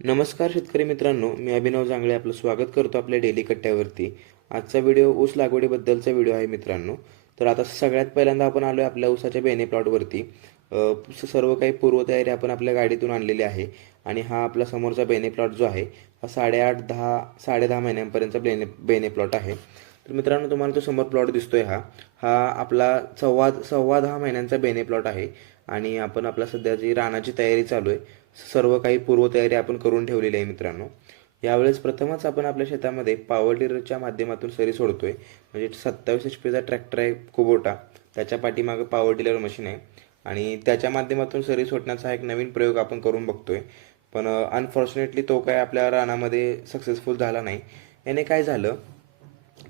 नमस्कार शेतकरी मित्रांनो, मी अभिनव जांगळे आपलं स्वागत करतो आपल्या डेली कट्ट्यावरती. आजचा व्हिडिओ ऊस लागवडीबद्दलचा व्हिडिओ आहे मित्रांनो. तर आता सगळ्यात पहिल्यांदा आपण आलो आहे आपल्या ऊसाच्या बेने प्लॉटवरती. सर्व काही पूर्वतयारी आपण आपल्या गाडीतून आणलेली आहे आणि हा आपला समोरचा बेने प्लॉट जो आहे हा 8.5 महिन्यांपर्यंतचा बेने प्लॉट आहे. तर मित्रांनो, तुम्हाला जो समोर प्लॉट दिसतोय हा हा आपला सव्वा सव्वा 10 महिन्यांचा बेने प्लॉट आहे आणि आपण आपला सध्या जी रानाची तयारी चालू आहे, सर्व काही पूर्वतयारी आपण करून ठेवलेली आहे मित्रांनो. यावेळेस प्रथमच आपण आपल्या शेतामध्ये पॉवर टिलरच्या माध्यमातून सरी सोडतोय. म्हणजे 27 HP ट्रॅक्टर आहे कुबोटा, त्याच्या पाठीमागे पॉवर टिलर मशीन आहे आणि त्याच्या माध्यमातून सरी सोडण्याचा एक नवीन प्रयोग आपण करून बघतोय. पण अनफॉर्च्युनेटली तो काय आपल्या रानामध्ये सक्सेसफुल झाला नाही. याने काय झालं,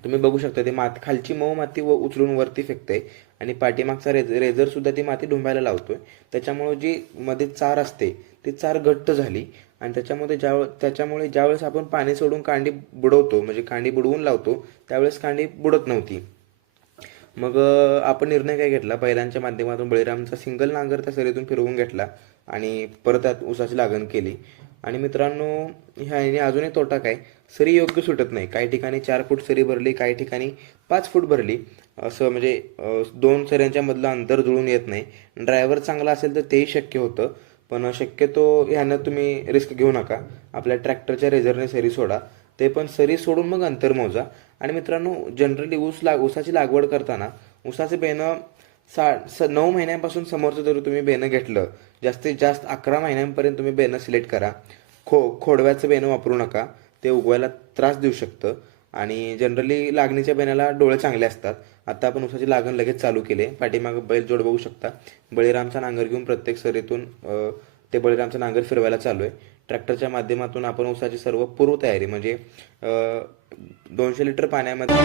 तुम्ही बघू शकता ते खालची मऊ माती उचलून वरती फेकते आणि पाठीमागचा रेझर सुद्धा ती माती ढुंबायला लावतोय. त्याच्यामुळे जी मध्ये चार असते ती चार घट्ट झाली आणि त्याच्यामुळे ज्यावेळेस आपण पाणी सोडून कांडी बुडवतो, म्हणजे कांडी बुडवून लावतो, त्यावेळेस कांडी बुडत नव्हती. मग आपण निर्णय काय घेतला, बैलांच्या माध्यमातून बळीरामचा सिंगल नांगर त्या सरीतून फिरवून घेतला आणि परत त्यात ऊसाची लागण केली. आणि मित्रांनो, ह्याने अजूनही तोटा काय, सरी योग्य सुटत नाही. काही ठिकाणी 4 फूट सरी भरली, काही ठिकाणी 5 फूट भरली. असं म्हणजे दोन सऱ्यांच्या मधलं अंतर जुळून येत नाही. ड्रायव्हर चांगला असेल तर तेही शक्य होतं, पण शक्यतो ह्यानं तुम्ही रिस्क घेऊ नका. आपल्या ट्रॅक्टरच्या रेझरने सरी सोडा, ते पण सरी सोडून मग अंतर मोजा. आणि मित्रांनो, जनरली ऊसाची लागवड करताना ऊसाचे बेनं 9 महिन्यांपासून समोरचं जर तुम्ही बेनं घेतलं, जास्तीत जास्त 11 महिन्यांपर्यंत तुम्ही बेनं सिलेक्ट करा. खोडव्याचं बेनं वापरू नका, ते उगवायला त्रास देऊ शकतं. आणि जनरली लागणीच्या बेण्याला डोळे चांगले असतात. आता आपण ऊसाची लागण लगेच चालू केली. पाठीमागं बैल जोड बघू शकता. बळीरामचा नांगर घेऊन प्रत्येक सरीतून ते बळीरामचा नांगर फिरवायला चालू आहे. ट्रॅक्टरच्या माध्यमातून आपण ऊसाची सर्व पूर्वतयारी म्हणजे 200 लिटर पाण्यामध्ये